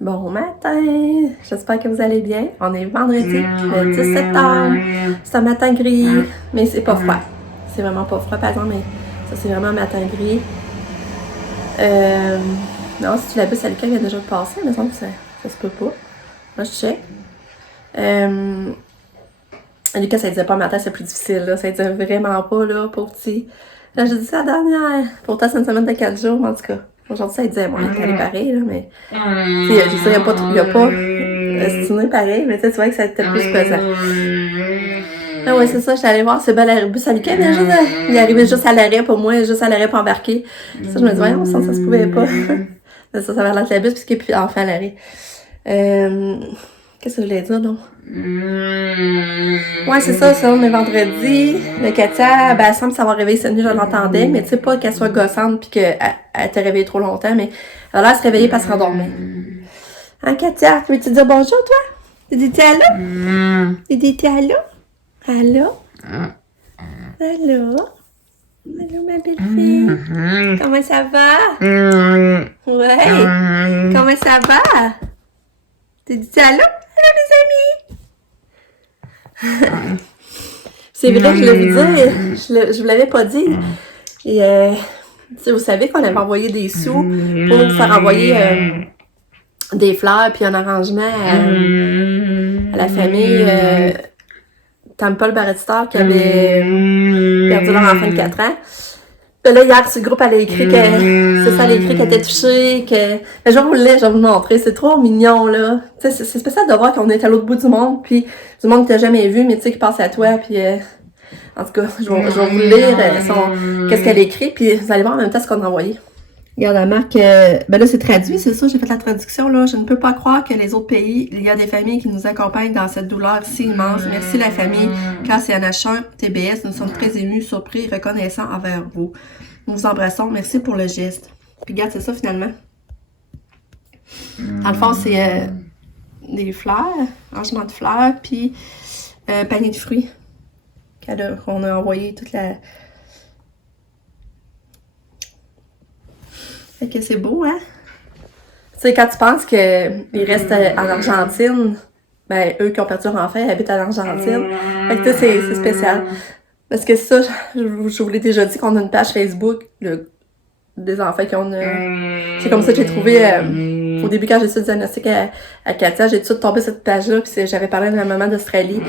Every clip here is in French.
Bon matin! J'espère que vous allez bien. On est vendredi, le 10 septembre. C'est un matin gris, mais c'est pas froid. C'est vraiment pas froid, par exemple, mais ça, c'est vraiment un matin gris. Non, si la bus à Lucas vient déjà de passer, mais ça se peut pas. Moi, je check. Lucas, ça disait pas matin, c'est plus difficile, là. Ça disait vraiment pas, là, pour petit. Là, j'ai dit ça la dernière. Pourtant, c'est une semaine de 4 jours, mais en tout cas. Aujourd'hui, ça disait, bon, on est allé pareil, là, mais. Tu sais, il n'y a pas estimé pareil, mais tu vois que ça a été plus pesant. Ah ouais, c'est ça, j'étais allée voir ce bel bus à Lucas, il arrivait juste à l'arrêt pour moi, juste à l'arrêt pour embarquer. Ça, je me dis, voyons, ça se pouvait pas. Ça va l'air de la bus, puisqu'il est plus enfin à l'arrêt. Qu'est-ce que je voulais dire, donc? Ouais, c'est ça, on est vendredi. Le Katia, elle semble savoir réveiller cette nuit, je l'entendais, mais tu sais pas qu'elle soit gossante pis qu'elle t'a réveillée trop longtemps, mais elle a l'air de se réveiller parce qu'elle rendormait. Hein, Katia, tu veux-tu dire bonjour, toi? Tu dis t'es allô? Tu dis t'es allô? Allô? Allô? Allô, ma belle fille? Comment ça va? Ouais. Comment ça va? Tu dis allô? Allô, les amis? C'est vrai que je voulais vous dire, je vous l'avais pas dit. Et, vous savez qu'on avait envoyé des sous pour faire envoyer des fleurs puis un arrangement à la famille Temple Barrett-Star qui avait perdu leur enfant de 4 ans. Puis là, hier, sur le groupe, elle a écrit qu'elle était touchée, que... Mais je vais vous le montrer, c'est trop mignon, là. Tu sais, c'est spécial de voir qu'on est à l'autre bout du monde, puis du monde que t'as jamais vu, mais tu sais, qui passe à toi, puis... En tout cas, je vais vous lire qu'est-ce qu'elle a écrit, puis vous allez voir en même temps ce qu'on a envoyé. Regarde, la marque... ben là, c'est traduit, c'est ça, j'ai fait la traduction, là. Je ne peux pas croire que les autres pays, il y a des familles qui nous accompagnent dans cette douleur si immense. Merci la famille, classe CNH1, TBS, nous sommes très émus, surpris, reconnaissants envers vous. Nous vous embrassons, merci pour le geste. Puis regarde, c'est ça finalement. Dans le fond, c'est des fleurs, rangement de fleurs, puis panier de fruits qu'on a envoyé toute la... Fait que c'est beau, hein? Tu sais, quand tu penses qu'ils restent en Argentine, ben, eux qui ont perdu leur enfant, ils habitent en Argentine. Fait que tu sais, c'est spécial. Parce que ça, je vous l'ai déjà dit qu'on a une page Facebook des enfants qui ont... C'est comme ça que j'ai trouvé... au début, quand j'ai su le diagnostic à Katia, j'ai tout de suite tombé sur cette page-là, puis j'avais parlé de la maman d'Australie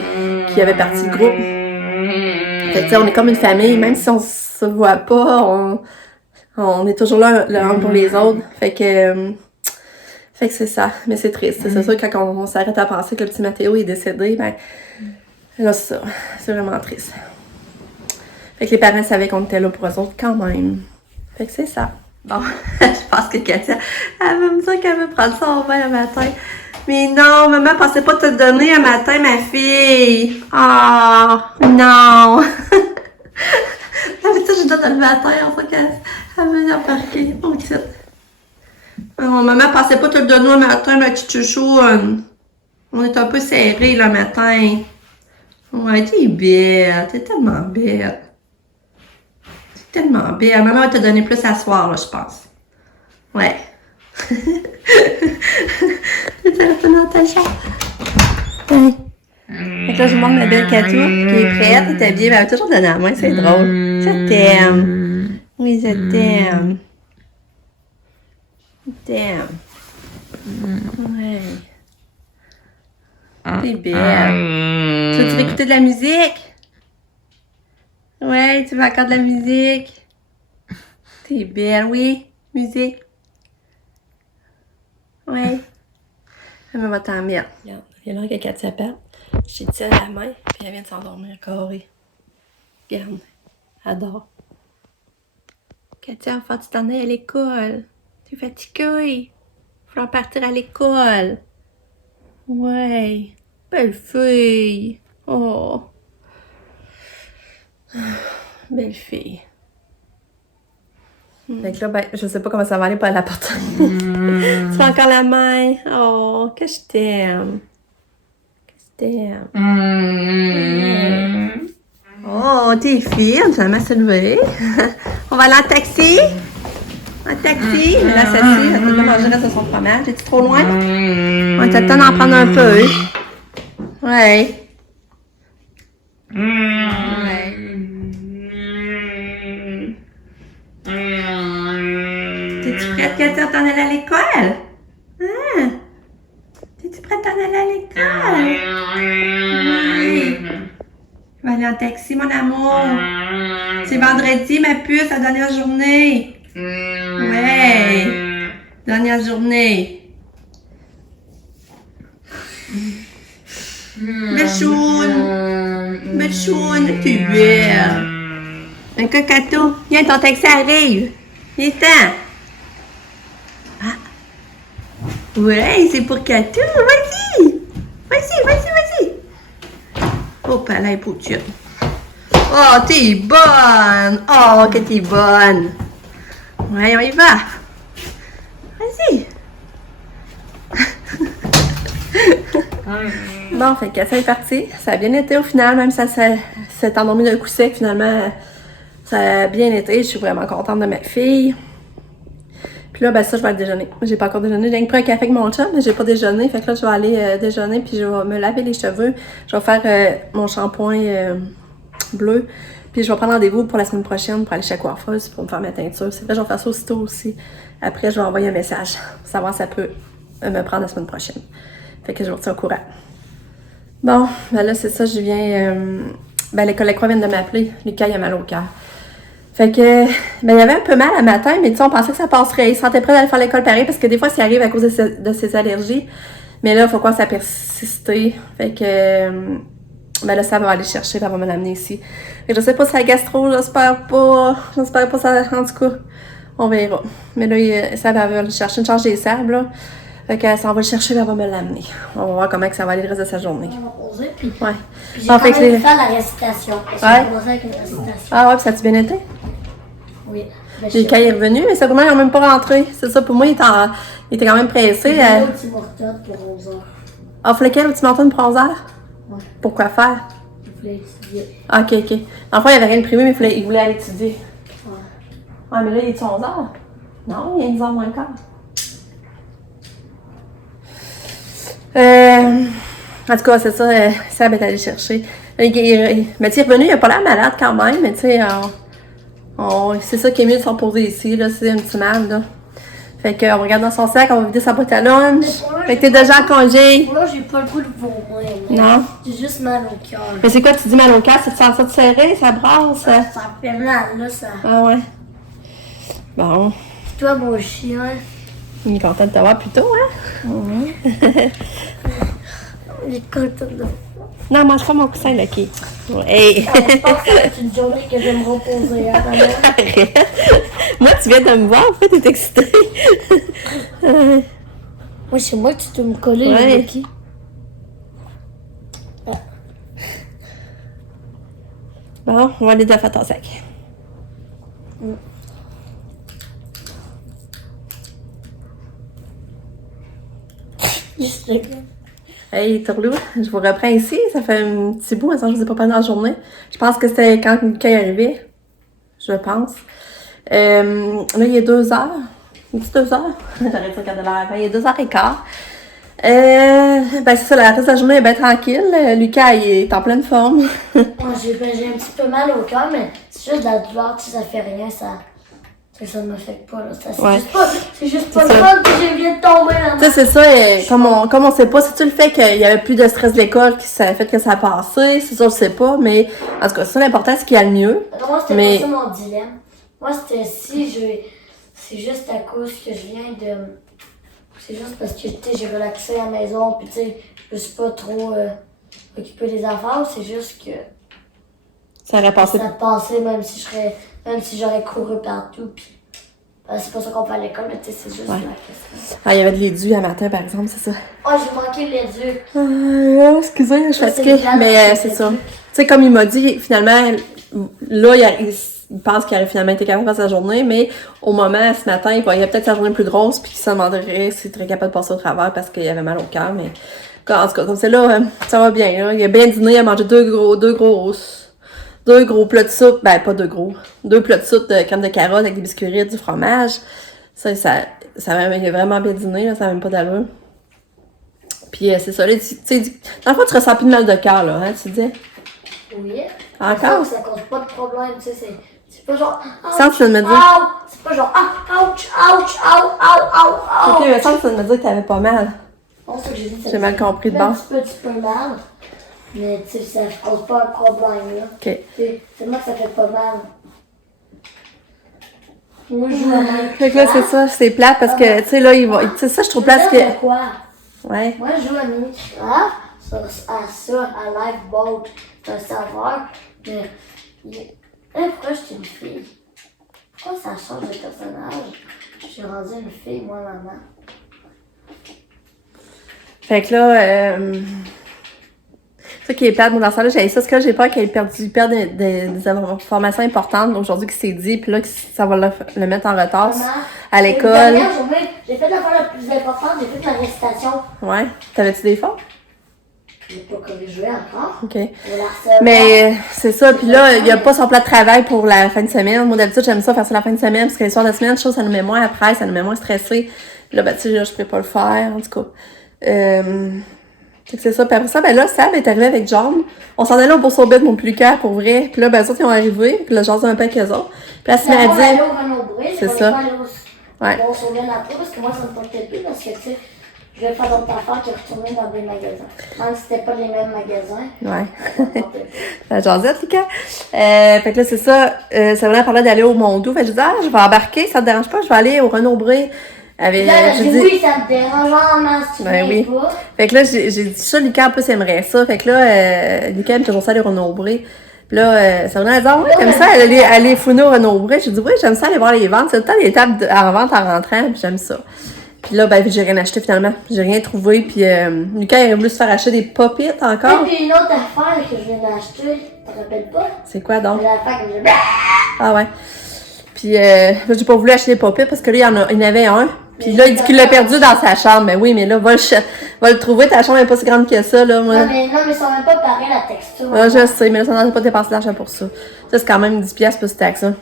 qui avait parti du groupe. Fait que tu sais, on est comme une famille, même si on se voit pas, on est toujours là l'un pour les autres. Fait que c'est ça. Mais c'est triste. C'est sûr que quand on s'arrête à penser que le petit Mathéo est décédé, ben là, c'est ça. C'est vraiment triste. Fait que les parents savaient qu'on était là pour eux autres quand même. Fait que c'est ça. Bon, je pense que Katia, elle va me dire qu'elle veut prendre son bain le matin. Mais non, maman pensait pas te le donner un matin, ma fille. Oh, non. D'habitude, je donne le matin, en fait qu'elle veut embarquer. Oh, maman pensait pas te le donner un matin, ma petite chouchou. On est un peu serrés le matin. Ouais, t'es belle. T'es tellement belle. T'es tellement belle. Maman va te donner plus à soir, là, je pense. Ouais. Le téléphone dans ta chambre. Ouais. Fait que là, je vous montre ma belle Katou qui est prête, elle est habillée, elle va toujours donner la main, c'est drôle. Je t'aime. Oui, je t'aime. Je t'aime. Ouais. T'es belle. Tu veux écouter de la musique? Ouais, tu veux encore de la musique? T'es belle, oui. Musique. Ouais. Elle va t'en mettre. Regarde, il y a là que Katia pète. J'ai tiré la main, puis elle vient de s'endormir carré. Regarde, elle dort. Katia, enfin, tu t'en es à l'école. T'es fatiguée. Faut partir à l'école. Ouais. Belle fille. Oh. Belle fille. Fait que là, ben, je sais pas comment ça va aller pour la porter. Tu fais encore la main. Oh, que je t'aime. Oh, t'es fine, finalement, c'est levé. On va aller en taxi? Un taxi, mais là, celle-ci, elle peut pas manger le reste de son fromage. Es-tu trop loin? On a le temps d'en prendre un peu. Ouais. Ouais. T'es-tu prête, Katia, t'en aller à l'école? Hein? T'es-tu prête à en aller à l'école? Oui. Je vais aller en taxi, mon amour. C'est vendredi, ma puce, la dernière journée. Ouais. Dernière journée. Bechoune. Bechoune, tu es belle. Un cocato. Viens, ton taxi arrive. Viens-t'en. Ah. Ouais, c'est pour Catou. Vas-y. Vas-y, vas-y, vas-y. Oh, palais poutine. Oh, t'es bonne. Oh, que t'es bonne. Ouais, on y va. Vas-y. Bon, fait que ça est parti. Ça a bien été au final, même si ça s'est endormi d'un coup sec, finalement, ça a bien été. Je suis vraiment contente de ma fille. Puis là, ben ça, je vais aller déjeuner. J'ai pas encore déjeuné. J'ai pris un café avec mon chum, mais j'ai pas déjeuné. Fait que là, je vais aller déjeuner, puis je vais me laver les cheveux. Je vais faire mon shampoing bleu. Puis je vais prendre rendez-vous pour la semaine prochaine pour aller chez la coiffeuse pour me faire ma teinture. C'est vrai, je vais faire ça aussitôt aussi. Après, je vais envoyer un message pour savoir si ça peut me prendre la semaine prochaine. Fait que je vous retiens au courant. Bon, ben là, c'est ça, je viens... ben l'école Lacroix vient de m'appeler. Lucas, il a mal au cœur. Fait que, ben il avait un peu mal à matin, mais tu sais, on pensait que ça passerait. Il se sentait prêt d'aller faire l'école pareil, parce que des fois, ça arrive à cause de ses allergies. Mais là, il faut croire que ça a persisté. Fait que, ben là, ça va aller chercher, elle va me l'amener ici. Fait que je sais pas si c'est la gastro, j'espère pas. J'espère pas ça, en tout cas. On verra. Mais là, ça va aller chercher une charge des sables, là. Fait que ça, on va le chercher, elle va me l'amener. On va voir comment que ça va aller le reste de sa journée. On va poser, puis, ouais. Puis j'ai quand même faire la récitation. Parce ouais. qu'on va avec une récitation. Ah ouais, puis ça a-tu bien été? Oui. Puis quand il est revenu, mais certainement, ils n'ont même pas rentré. C'est ça, pour moi, il était quand même pressé. Il y a un petit mortel pour 11 heures. Ah, faut lequel, tu m'entends pour 11 heures? Ouais. Pourquoi faire? Il voulait étudier. Ah, ok, ok. Enfin, il n'y avait rien de prévu, mais il voulait aller étudier. Ouais. Ouais, mais là, il est 11 heures? Non, il est 10 heures moins le quart. En tout cas, c'est ça, Sab est allé chercher. Mais tu sais, revenu, il a pas l'air malade quand même, mais tu sais, c'est ça qui est mieux de s'en poser ici, là, c'est un petit mal, là. Fait qu'on regarde dans son sac, on va vider sa boîte à lunch. Fait que t'es déjà en congé. Là, j'ai pas le goût de vomir. Non. J'ai juste mal au cœur. Mais c'est quoi, tu dis mal au cœur? C'est de sentir te serrer, ça brasse? Ça fait mal, là, ça. Ah ouais. Bon. Puis toi, mon chien. Il est content de t'avoir plus tôt, hein? Il est content de... Non, mange pas mon coussin, Lucky. Hey. Je pense que c'est une journée que je vais me reposer. Hein, arrête. Moi, tu viens de me voir, en fait, t'es excitée. Moi, c'est moi que tu dois me coller, ouais. Lucky. Ah. Bon, on va aller faire ton sac. Hey, Tourlou, je vous reprends ici. Ça fait un petit bout, je ne vous ai pas parlé dans la journée. Je pense que c'était quand Mika est arrivé. Je pense. Là, il est 2 heures. Il dit 2 heures? J'arrête de regarder l'heure avant. Il est 2h15. Ben, c'est ça, la reste de la journée est bien tranquille. Lucas, il est en pleine forme. Moi, j'ai un petit peu mal au cœur, mais c'est juste de la douleur, tu sais, ça fait rien, ça ne m'affecte pas. Là. C'est juste pas le fun que je viens de tomber là. Tu sais, c'est ça, comme on sait pas, c'est-tu le fait qu'il y avait plus de stress de l'école qui ça a fait que ça a passé? C'est ça, je sais pas, mais en tout cas, ça, l'important, c'est qu'il y a le mieux. Moi, c'était pas ça mon dilemme. Moi, c'était c'est juste à cause que je viens de... C'est juste parce que, tu sais, j'ai relaxé à la maison, puis tu sais, je me suis pas trop occupé des affaires, c'est juste que... Ça aurait passé. Ça passait même si j'aurais couru partout, puis... c'est pas ça qu'on fait à l'école, mais tu sais, c'est juste la question. Ah, il y avait de l'édu à matin, par exemple, c'est ça. Oh, j'ai manqué l'édu. Excusez, je suis fatiguée, mais c'est ça. Tu sais, comme il m'a dit, finalement, là, il pense qu'il aurait finalement été capable de faire sa journée, mais au moment, ce matin, il voyait peut-être sa journée plus grosse, puis qu'il se demanderait s'il serait capable de passer au travers parce qu'il avait mal au cœur, mais en tout cas, comme c'est là, ça va bien, là. Il a bien dîné, il a mangé deux gros plats de soupe, ben pas deux gros, 2 plats de soupe de crème de carotte avec des biscuits, du fromage. Ça m'a vraiment bien dîné, là, ça n'a même pas d'allure. Puis c'est ça, là, tu sais, dans le fond, tu ressens plus de mal de cœur, là, hein, tu dis? Oui. Encore? Ça cause pas de problème, tu sais, c'est pas genre... Sans que tu me dire. C'est pas genre, ouch, ouch. Ok, mais sans que tu me dire que t'avais pas mal. Bon, c'est ce que j'ai dit. J'ai mal compris de base. Un petit peu mal, mais tu sais, ça cause pas un problème, là. Ok. C'est moi que ça fait pas mal. Moi, je joue à Minecraft. Fait que là, c'est ça, c'est plate parce que, tu sais, là, tu sais, ça, je trouve plate que. Quoi? Ouais. Moi, je joue à Minecraft, à Lifeboat. C'est un serveur, mais. Pourquoi je suis une fille? Pourquoi ça change de personnage? Je suis rendue une fille, moi, maman. Fait que là, ça qui est plate, moi, dans ça, là, j'avais ça, parce que là, j'ai peur qu'il perde des informations importantes aujourd'hui qui s'est dit, puis là, que ça va le mettre en retard à l'école. La dernière journée, j'ai fait l'affaire la plus importante, j'ai fait la récitation. Ouais. T'avais-tu des fautes? J'ai pas corrigé encore. OK. Mais c'est ça, puis là, il n'y a pas son plat de travail pour la fin de semaine. Moi, d'habitude, j'aime ça faire ça la fin de semaine, parce que les soirs de semaine, je trouve que ça nous met moins après, ça nous met moins stressés. Puis là, ben, tu sais, là, je pourrais pas le faire, en tout cas. Fait que c'est ça. Puis après ça, ben là, Sam est arrivé avec John. On s'en allait au Bourse-au-Bête, mon plus cœur, pour vrai. Puis là, ben, eux autres, ils ont arrivé. Puis là, j'en ai un peu avec eux autres. Puis là, Sam m'a dit. C'est ça. Ouais. Bon, on vient après parce que moi, ça me portait plus parce que, tu sais, je vais faire d'autres affaires que retourner dans des magasins. Même si c'était pas les mêmes magasins. Ouais. La jasette, les gars. Fait que là, c'est ça. Ça voulait parler d'aller au Mondou. Fait que je dis, je vais embarquer, ça te dérange pas, je vais aller au Renaud-Bré. Avec, là, j'ai dit, oui, ça me dérange en masse, tu oui. Pas. Fait que là, j'ai dit ça, Lucas, en plus, aimerait ça. Fait que là, Lucas aime toujours ça, aller au Renaud-Bré. Puis là, ça venait à dire, ouais, comme ça, elle est fouinée au Renaud-Bré. J'ai dit, oui, j'aime ça aller voir les ventes. C'est tout le temps les tables en vente en rentrant, puis j'aime ça. Puis là, ben, j'ai rien acheté finalement. J'ai rien trouvé. Puis Lucas, il a voulu se faire acheter des pop-it encore. Et puis une autre affaire que je viens d'acheter, tu te rappelles pas? C'est quoi donc? L'affaire que j'ai. Ah ouais. Puis là, j'ai pas voulu acheter des pop-it parce que là, il y en avait un. Puis là, il dit qu'il l'a perdu dans sa chambre. Mais oui, mais là, va le trouver. Ta chambre n'est pas si grande que ça, là. Moi. Non, mais ça n'a pas pareil la texture. Ah, je sais, mais là, ça n'en a pas dépensé l'argent pour ça. Ça, c'est quand même 10$ plus taxe, ça.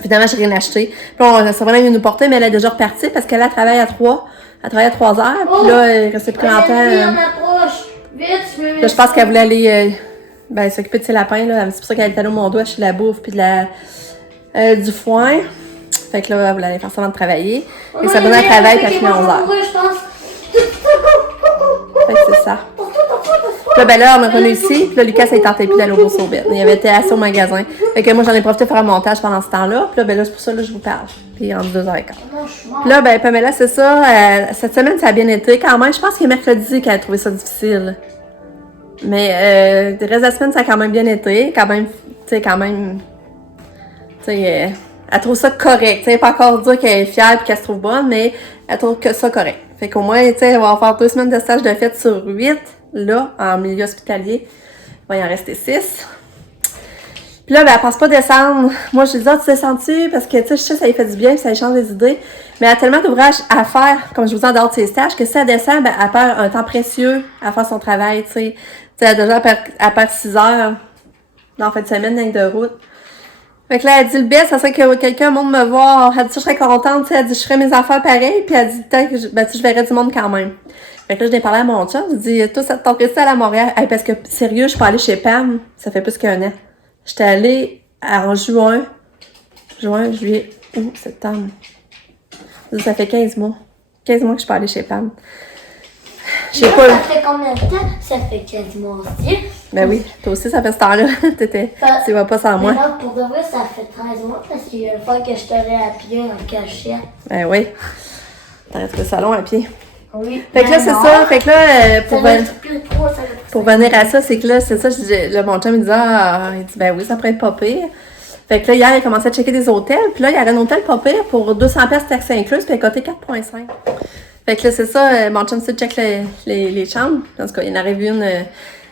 Finalement, j'ai rien acheté. Puis on s'est vraiment nous porter, mais elle est déjà repartie parce qu'elle travaille à 3. Elle travaille à 3 heures. Puis là, elle restait plus longtemps. On approche. Vite, là, je pense qu'elle voulait aller s'occuper de ses lapins, là. C'est pour ça qu'elle est allée au Mondou acheter de la bouffe puis du foin. Fait que là, elle voulait aller faire ça avant de travailler. Et ça venait à travail puis elle finit à 11 heures. Fait que c'est ça. Là, ben là, on est revenu ici. Puis là, Lucas s'est tenté plus d'aller au Bourse-au-Bête. Il avait été assis au magasin. Fait que moi, j'en ai profité pour faire un montage pendant ce temps-là. Puis là, ben là, c'est pour ça que je vous parle. Puis en 2h15. Puis là, ben Pamela, c'est ça. Cette semaine, ça a bien été quand même. Je pense que mercredi qu'elle a trouvé ça difficile. Mais le reste de la semaine, ça a quand même bien été. Quand même, tu sais, elle trouve ça correct. Tu sais, pas encore dire qu'elle est fière et qu'elle se trouve bonne, mais elle trouve que ça correct. Fait qu'au moins, tu sais, elle va faire 2 semaines de stage de fête sur 8, là, en milieu hospitalier. Il va y en rester 6. Puis là, ben, elle pense pas descendre. Moi, je lui dis, tu descends-tu? Parce que, tu sais, je sais, ça lui fait du bien, puis ça lui change des idées. Mais elle a tellement d'ouvrages à faire, comme je vous dis, en dehors de ses stages, que si elle descend, ben, elle perd un temps précieux à faire son travail, tu sais. Tu sais, déjà, elle perd 6 heures dans la fin de semaine, dingue de route. Fait que là, elle dit, le best, ça serait que quelqu'un monte me voir. Elle dit, je serais contente, tu sais. Elle dit, je ferais mes affaires pareil. Puis elle dit, tant que je verrais du monde quand même. Fait que là, je l'ai parlé à mon chum. Je dis, toi, ça te tenterait ça à Montréal? Hey, parce que, sérieux, je suis pas allée chez Pam. Ça fait plus qu'un an. J'étais allée en juin, juillet, août, septembre. Ça fait 15 mois. 15 mois que je suis pas allée chez Pam. Ça fait combien de temps? Ça fait 15 mois aussi. Ben oui, toi aussi, ça fait ce temps-là. Tu vas pas sans moi. Non, pour de vrai, ça fait 13 mois parce qu'il y a une fois que je t'allais à pied en cachette. Ben oui. T'aurais trouvé ça long à pied. Oui. Fait que là, c'est ça. Fait que là, pour venir à ça, c'est que là, c'est ça, là, mon chum, il dit, ben oui, ça pourrait être pas pire. Fait que là, hier, il a commencé à checker des hôtels. Puis là, il y avait un hôtel pas pire pour 200$ taxes incluses, puis il a coté 4,5. Fait que là, c'est ça, mon chum, c'est check les chambres. En tout cas, il en arrive une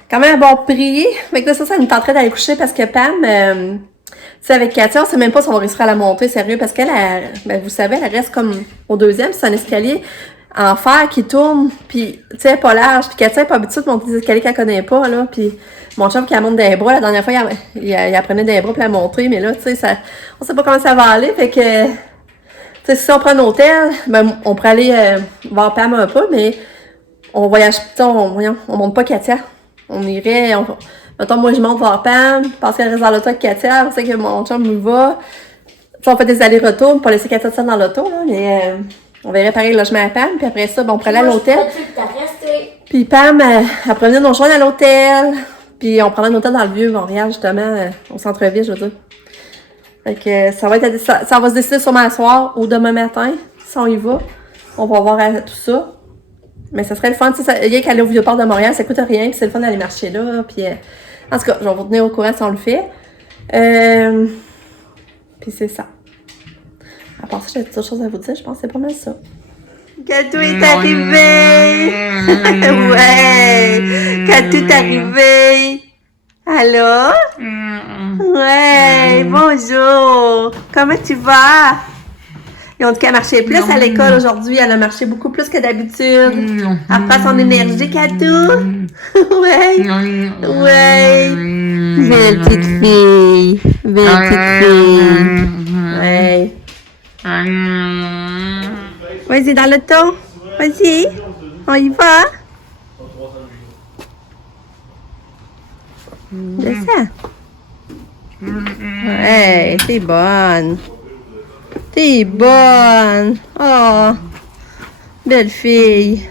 quand même à bon prix. Fait que là, ça nous tenterait d'aller coucher parce que Pam, tu sais, avec Katia, on sait même pas si on va réussir à la monter, sérieux, parce qu'elle, ben, vous savez, elle reste comme au 2e, c'est un escalier en fer qui tourne, puis tu sais, pas large, puis Katia est pas habituée de monter des escaliers qu'elle connaît pas, là, puis mon chum qui la monte des bras, la dernière fois, il apprenait des bras pour la monter, mais là, tu sais, on sait pas comment ça va aller, fait que sais, si on prend un hôtel, ben, on pourrait aller voir Pam un peu, mais on voyage, on monte pas Katia. On irait, mettons, moi, je monte voir Pam, parce qu'elle reste dans l'auto avec Katia, on sait que mon chum nous va. T'sais, on fait des allers-retours pour laisser Katia seule dans l'auto, là, mais on verrait pareil le logement à Pam, puis après ça, ben, on pourrait aller à l'hôtel. Puis Pam, elle pourrait venir nous rejoindre à l'hôtel, puis on prendrait un hôtel dans le Vieux-Montréal, justement, au centre-ville, je veux dire. Fait que ça va se décider sûrement ce soir ou demain matin, si on y va. On va voir tout ça. Mais ça serait le fun, tu sais, il y a qu'aller au Vieux-Port de Montréal, ça coûte rien, puis c'est le fun d'aller marcher là, puis en tout cas, je vais vous tenir au courant si on le fait. Puis c'est ça. À part ça, j'ai d'autres choses à vous dire, je pense que c'est pas mal ça. Katou est arrivé! Ouais! Katou est arrivé! Allô? Ouais! Bonjour! Comment tu vas? Ils ont dit qu'elle marchait plus à l'école aujourd'hui. Elle a marché beaucoup plus que d'habitude. Elle prend son énergie, Katou. Ouais. Ouais. Belle petite fille. Belle petite fille. Ouais. Vas-y, dans l'auto. Vas-y. On y va. Descends. Ouais, t'es bonne. T'es bonne. Oh, belle fille.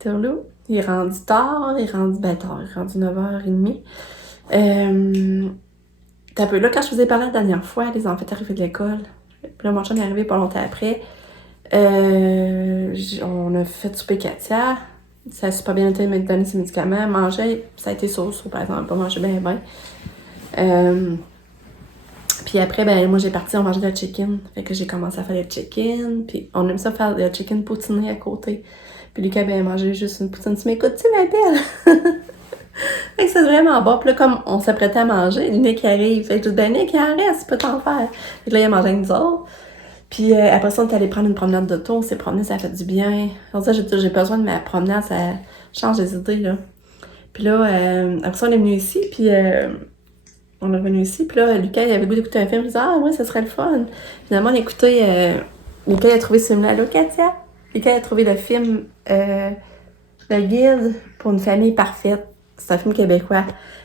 Turlou, il est rendu tard, il est rendu 9h30. T'as peu là, quand je vous ai parlé la dernière fois, les enfants étaient arrivés de l'école. Puis là, mon chum est arrivé pas longtemps après. On a fait souper Katia. Ça a super bien été de me donner ses médicaments. Manger, ça a été sauce, par exemple, pas manger bien. Puis après, ben moi j'ai parti, on mangeait le chicken. Fait que j'ai commencé à faire le chicken. Puis on aime ça faire le chicken poutiné à côté. Puis Lucas, ben mangeait juste une poutine. Tu m'écoutes, tu ma belle? Fait que c'est vraiment bon. Puis là, comme on s'apprêtait à manger, Nick arrive. Fait que je dis, ben Nick, il en reste, tu peux t'en faire. Fait que là, il a mangé avec nous autres. Puis après ça, on est allé prendre une promenade d'auto. On s'est promené, ça a fait du bien. Comme ça, j'ai besoin de ma promenade, ça change les idées, là. Puis là, après ça, on est venu ici, puis on est revenu ici. Puis là, Lucas, il avait le goût d'écouter un film. Il disait, ah ouais, ça serait le fun. Finalement, on a écouté, Lucas, il a trouvé ce film-là. Allô, Katia? Lucas, il a trouvé le film, Le Guide pour une famille parfaite. C'est un film québécois.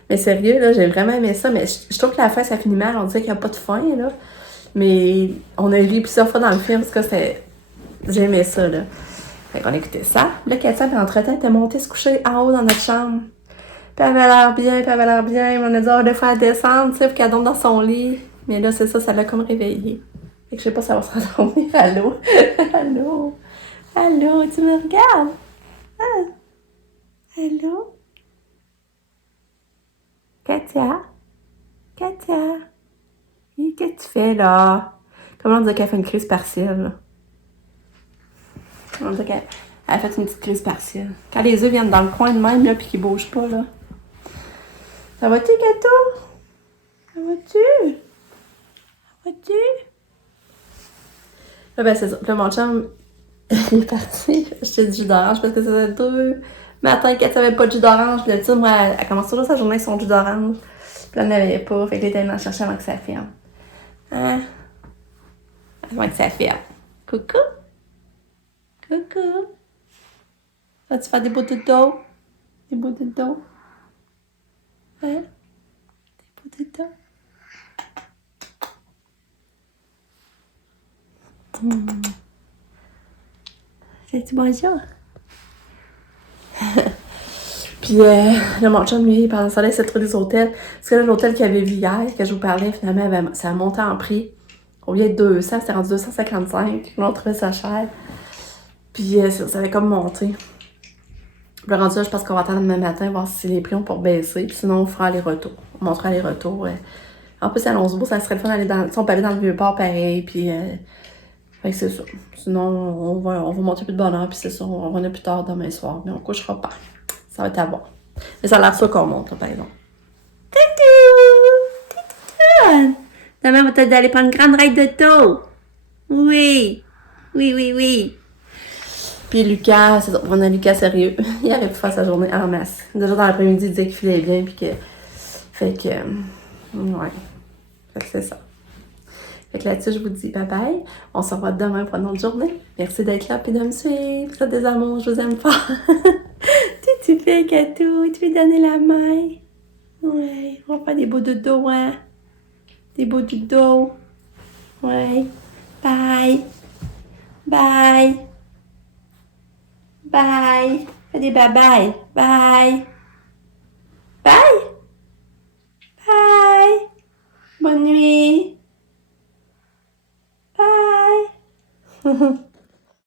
Mais sérieux, là, j'ai vraiment aimé ça. Mais je trouve que la fin, ça finit mal. On dirait qu'il n'y a pas de fin, là. Mais on a ri plusieurs fois dans le film, parce que j'aimais ça, là. Fait qu'on écoutait ça. Là, Katia, puis entre-temps, elle était montée se coucher en haut dans notre chambre. Puis elle avait l'air bien, mais on a dit, on va faire descendre, tu sais, pour qu'elle dorme dans son lit. Mais là, c'est ça l'a comme réveillée. Fait que je sais pas si ça va se rendormir. Allô? Allô? Allô? Tu me regardes? Ah? Allô? Katia? Katia? Qu'est-ce que tu fais, là? Comment on dirait qu'elle fait une crise partielle, là? On dirait qu'elle a fait une petite crise partielle. Quand les œufs viennent dans le coin de même, là, puis qu'ils bougent pas, là. Ça va-tu, Kato? Ça va-tu? Ça va-tu? Là, ben, c'est ça. Là, mon chum, il est parti acheter du jus d'orange parce que ça faisait 2 matins qu'elle savait pas de jus d'orange. Puis là, tu sais, moi, elle commence toujours sa journée avec son jus d'orange. Puis là, elle n'avait pas. Fait que là, elle était allée en chercher avant que ça ferme. Hein? Avant que ça ferme. Coucou? Coucou? Vas-tu faire des bouts de dos? Des bouts de dos? Hein? Des bouts de dos? C'est-tu bonjour? Puis là, mon chum, lui, pendant ça, là, il s'est trouvé des hôtels. Parce que là, l'hôtel qu'il avait vu hier, que je vous parlais, finalement, ça a monté en prix. Au lieu de 200, c'était rendu 255. Là, on trouvait ça cher. Puis ça avait comme monté. Puis le rendu là, je pense qu'on va attendre demain matin, voir si les prix ont pour baisser. Puis sinon, on fera les retours. On montrera les retours. En plus, à Lonsbourg, ça serait le fun d'aller dans... Si on peut aller dans le Vieux-Port, pareil. Puis... fait que c'est ça. Sinon, on va monter plus de bonheur. Puis c'est ça, on va revenir plus tard demain soir. Mais on couchera pas. Ça va être à voir. Mais ça a l'air ça qu'on monte, là, par exemple. Toutou! Toutou! Demain, on va t'aider d'aller prendre une grande ride de taux. Oui. Oui. Puis Lucas, c'est ça, on a Lucas sérieux. Il aurait pu faire sa journée en masse. Déjà dans l'après-midi, il disait qu'il filait bien, puis que... Fait que... ouais. Fait que c'est ça. Fait que là-dessus, je vous dis bye bye. On se revoit demain pour une autre journée. Merci d'être là, puis de me suivre. Vous êtes des amours, je vous aime fort. Tu fais un gâteau, tu veux donner la main. Ouais, on va faire des beaux dodos, hein. Des beaux dodos. Ouais. Bye. Bye. Bye. Fais des bye-bye. Bye. Bye. Bye. Bonne nuit. Bye.